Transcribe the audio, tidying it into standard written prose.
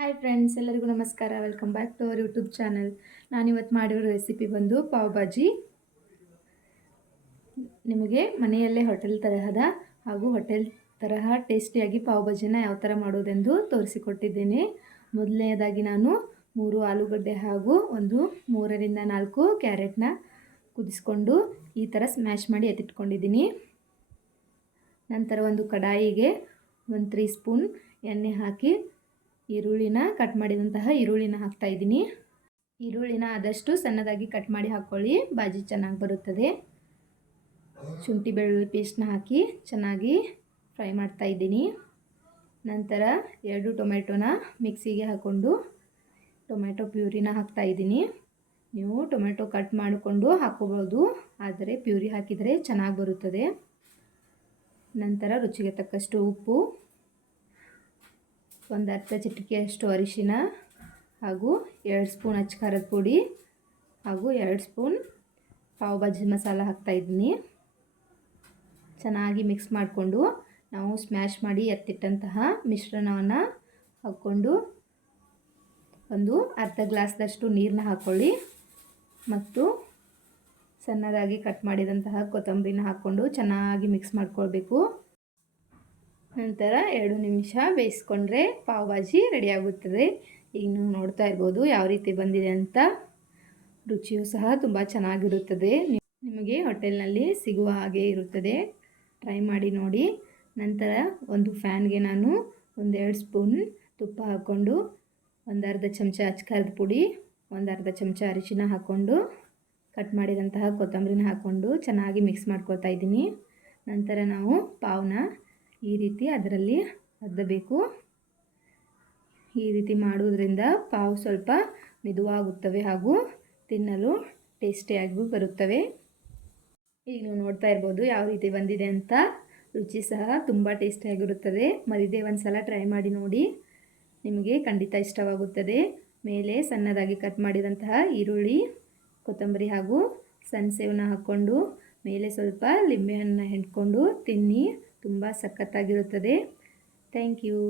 Hi friends, ಎಲ್ಲರಿಗೂ ನಮಸ್ಕಾರ. Welcome back to our YouTube channel. ನಾನಿವತ್ತು ಮಾಡಿರೋ ರೆಸಿಪಿ ಬಂದು ಪಾವ್ ಭಾಜಿ. ನಿಮಗೆ ಮನೆಯಲ್ಲೇ ಹೋಟೆಲ್ ತರಹದ ಹಾಗೂ ಹೋಟೆಲ್ ತರಹ ಟೇಸ್ಟಿಯಾಗಿ ಪಾವ್ ಭಾಜಿನ ಯಾವ ಥರ ಮಾಡೋದೆಂದು ತೋರಿಸಿಕೊಟ್ಟಿದ್ದೇನೆ. ಮೊದಲನೇದಾಗಿ ನಾನು 3 ಆಲೂಗಡ್ಡೆ ಹಾಗೂ ಒಂದು 3ರಿಂದ 4 ಕ್ಯಾರೆಟ್ನ ಕುದಿಸ್ಕೊಂಡು ಈ ಥರ ಸ್ಮ್ಯಾಶ್ ಮಾಡಿ ಎತ್ತಿಟ್ಕೊಂಡಿದ್ದೀನಿ. ನಂತರ ಒಂದು ಕಡಾಯಿಗೆ 1 3 ಸ್ಪೂನ್ ಎಣ್ಣೆ ಹಾಕಿ ಕಟ್ ಮಾಡಿದಂತಹ ಈರುಳ್ಳಿನ ಹಾಕ್ತಾ ಇದ್ದೀನಿ. ಈರುಳ್ಳಿನ ಆದಷ್ಟು ಸಣ್ಣದಾಗಿ ಕಟ್ ಮಾಡಿ ಹಾಕ್ಕೊಳ್ಳಿ, ಬಾಜಿ ಚೆನ್ನಾಗಿ ಬರುತ್ತದೆ. ಶುಂಠಿ ಬೆಳ್ಳುಳ್ಳಿ ಪೇಸ್ಟ್ನ ಹಾಕಿ ಚೆನ್ನಾಗಿ ಫ್ರೈ ಮಾಡ್ತಾ ಇದ್ದೀನಿ. ನಂತರ 2 ಟೊಮೆಟೊನ ಮಿಕ್ಸಿಗೆ ಹಾಕ್ಕೊಂಡು ಟೊಮೆಟೊ ಪ್ಯೂರಿನ ಹಾಕ್ತಾ ಇದ್ದೀನಿ. ನೀವು ಟೊಮೆಟೊ ಕಟ್ ಮಾಡಿಕೊಂಡು ಹಾಕೋಬೋದು, ಆದರೆ ಪ್ಯೂರಿ ಹಾಕಿದರೆ ಚೆನ್ನಾಗಿ ಬರುತ್ತದೆ. ನಂತರ ರುಚಿಗೆ ತಕ್ಕಷ್ಟು ಉಪ್ಪು, ಒಂದು ಅರ್ಧ ಚಿಟಿಕೆಯಷ್ಟು ಅರಿಶಿನ ಹಾಗೂ 2 ಸ್ಪೂನ್ ಅಚ್ಚ ಖಾರದ ಪುಡಿ ಹಾಗೂ 2 ಸ್ಪೂನ್ ಪಾವ್ ಭಾಜಿ ಮಸಾಲ ಹಾಕ್ತಾಯಿದ್ದೀನಿ. ಚೆನ್ನಾಗಿ ಮಿಕ್ಸ್ ಮಾಡಿಕೊಂಡು ನಾವು ಸ್ಮ್ಯಾಶ್ ಮಾಡಿ ಎತ್ತಿಟ್ಟಂತಹ ಮಿಶ್ರಣವನ್ನು ಹಾಕ್ಕೊಂಡು ಒಂದು ಅರ್ಧ ಗ್ಲಾಸ್ದಷ್ಟು ನೀರನ್ನ ಹಾಕ್ಕೊಳ್ಳಿ ಮತ್ತು ಸಣ್ಣದಾಗಿ ಕಟ್ ಮಾಡಿದಂತಹ ಕೊತ್ತಂಬರಿನ ಹಾಕ್ಕೊಂಡು ಚೆನ್ನಾಗಿ ಮಿಕ್ಸ್ ಮಾಡ್ಕೊಳ್ಬೇಕು. ನಂತರ 2 ನಿಮಿಷ ಬೇಯಿಸ್ಕೊಂಡ್ರೆ ಪಾವ್ ಭಾಜಿ ರೆಡಿಯಾಗುತ್ತದೆ. ಈಗ ನೀವು ನೋಡ್ತಾ ಇರ್ಬೋದು ಯಾವ ರೀತಿ ಬಂದಿದೆ ಅಂತ. ರುಚಿಯೂ ಸಹ ತುಂಬ ಚೆನ್ನಾಗಿರುತ್ತದೆ. ನಿಮಗೆ ಹೋಟೆಲ್ನಲ್ಲಿ ಸಿಗುವ ಹಾಗೆ ಇರುತ್ತದೆ. ಟ್ರೈ ಮಾಡಿ ನೋಡಿ. ನಂತರ ಒಂದು ಫ್ಯಾನ್ಗೆ ನಾನು 1-2 ಸ್ಪೂನ್ ತುಪ್ಪ ಹಾಕ್ಕೊಂಡು ಒಂದು ಅರ್ಧ ಚಮಚ ಅಚ್ಚ ಖಾರದ ಪುಡಿ, ಒಂದು ಅರ್ಧ ಚಮಚ ಅರಿಶಿನ ಹಾಕ್ಕೊಂಡು ಕಟ್ ಮಾಡಿದಂತಹ ಕೊತ್ತಂಬರಿನ ಹಾಕ್ಕೊಂಡು ಚೆನ್ನಾಗಿ ಮಿಕ್ಸ್ ಮಾಡ್ಕೊಳ್ತಾ ಇದ್ದೀನಿ. ನಂತರ ನಾವು ಪಾವ್ನ ಈ ರೀತಿ ಅದರಲ್ಲಿ ಅದ್ದಬೇಕು. ಈ ರೀತಿ ಮಾಡುವುದರಿಂದ ಪಾವ್ ಸ್ವಲ್ಪ ಮೆದುವಾಗುತ್ತವೆ ಹಾಗೂ ತಿನ್ನಲು ಟೇಸ್ಟಿಯಾಗಿ ಬರುತ್ತವೆ. ಈಗ ನೀವು ನೋಡ್ತಾ ಇರ್ಬೋದು ಯಾವ ರೀತಿ ಬಂದಿದೆ ಅಂತ. ರುಚಿ ಸಹ ತುಂಬ ಟೇಸ್ಟಿಯಾಗಿರುತ್ತದೆ. ಮರಿದೇ ಒಂದು ಸಲ ಟ್ರೈ ಮಾಡಿ ನೋಡಿ, ನಿಮಗೆ ಖಂಡಿತ ಇಷ್ಟವಾಗುತ್ತದೆ. ಮೇಲೆ ಸಣ್ಣದಾಗಿ ಕಟ್ ಮಾಡಿದಂತಹ ಈರುಳ್ಳಿ, ಕೊತ್ತಂಬರಿ ಹಾಗೂ ಸಣ್ಣ ಸೇವನ್ನ ಹಾಕ್ಕೊಂಡು ಮೇಲೆ ಸ್ವಲ್ಪ ಲಿಂಬೆಹಣ್ಣನ್ನ ಹಿಂಡ್ಕೊಂಡು ತಿನ್ನಿ, ತುಂಬ ಸಖತ್ತಾಗಿರುತ್ತದೆ. Thank you.